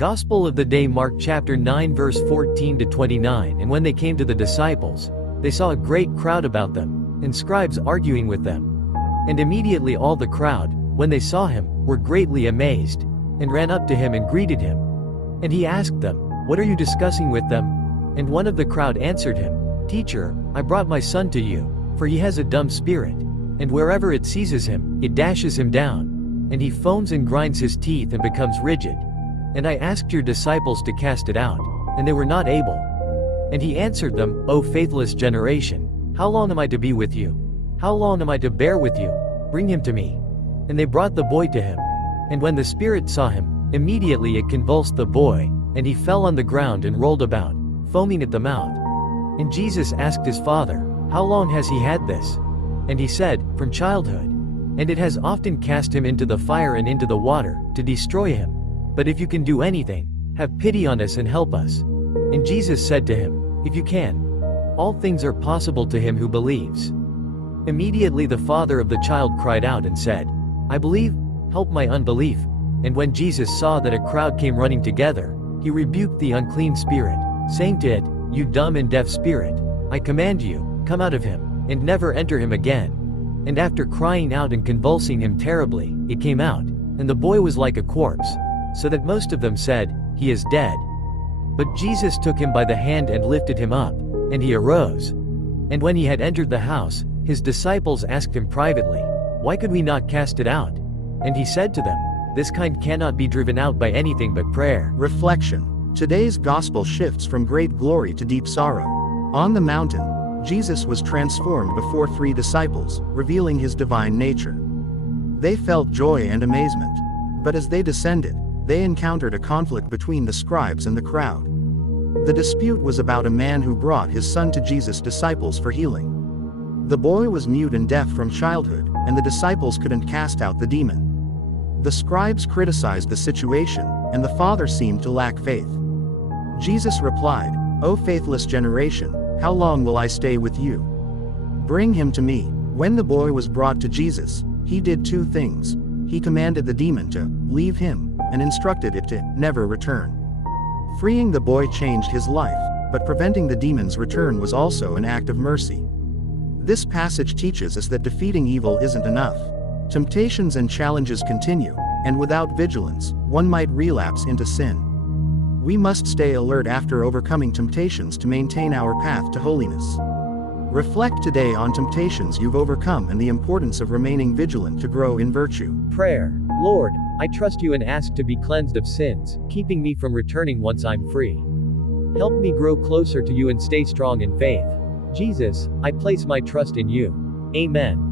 Gospel of the day, Mark chapter 9 verse 14 to 29. And when they came to the disciples, they saw a great crowd about them, and scribes arguing with them. And immediately all the crowd, when they saw him, were greatly amazed, and ran up to him and greeted him. And he asked them, "What are you discussing with them?" And one of the crowd answered him, "Teacher, I brought my son to you, for he has a dumb spirit, and wherever it seizes him, it dashes him down, and he foams and grinds his teeth and becomes rigid. And I asked your disciples to cast it out, and they were not able." And he answered them, "O faithless generation, how long am I to be with you? How long am I to bear with you? Bring him to me." And they brought the boy to him. And when the spirit saw him, immediately it convulsed the boy, and he fell on the ground and rolled about, foaming at the mouth. And Jesus asked his father, "How long has he had this?" And he said, "From childhood. And it has often cast him into the fire and into the water, to destroy him. But if you can do anything, have pity on us and help us." And Jesus said to him, "If you can. All things are possible to him who believes." Immediately the father of the child cried out and said, "I believe, help my unbelief." And when Jesus saw that a crowd came running together, he rebuked the unclean spirit, saying to it, "You dumb and deaf spirit, I command you, come out of him, and never enter him again." And after crying out and convulsing him terribly, it came out, and the boy was like a corpse, so that most of them said, "He is dead." But Jesus took him by the hand and lifted him up, and he arose. And when he had entered the house, his disciples asked him privately, "Why could we not cast it out?" And he said to them, "This kind cannot be driven out by anything but prayer." Reflection. Today's gospel shifts from great glory to deep sorrow. On the mountain, Jesus was transformed before 3 disciples, revealing his divine nature. They felt joy and amazement. But as they descended, they encountered a conflict between the scribes and the crowd. The dispute was about a man who brought his son to Jesus' disciples for healing. The boy was mute and deaf from childhood, and the disciples couldn't cast out the demon. The scribes criticized the situation, and the father seemed to lack faith. Jesus replied, "O faithless generation, how long will I stay with you? Bring him to me." When the boy was brought to Jesus, he did 2 things. He commanded the demon to leave him, and instructed it to never return. Freeing the boy changed his life, but preventing the demon's return was also an act of mercy. This passage teaches us that defeating evil isn't enough. Temptations and challenges continue, and without vigilance, one might relapse into sin. We must stay alert after overcoming temptations to maintain our path to holiness. Reflect today on temptations you've overcome and the importance of remaining vigilant to grow in virtue. Prayer. Lord, I trust you and ask to be cleansed of sins, keeping me from returning once I'm free. Help me grow closer to you and stay strong in faith. Jesus, I place my trust in you. Amen.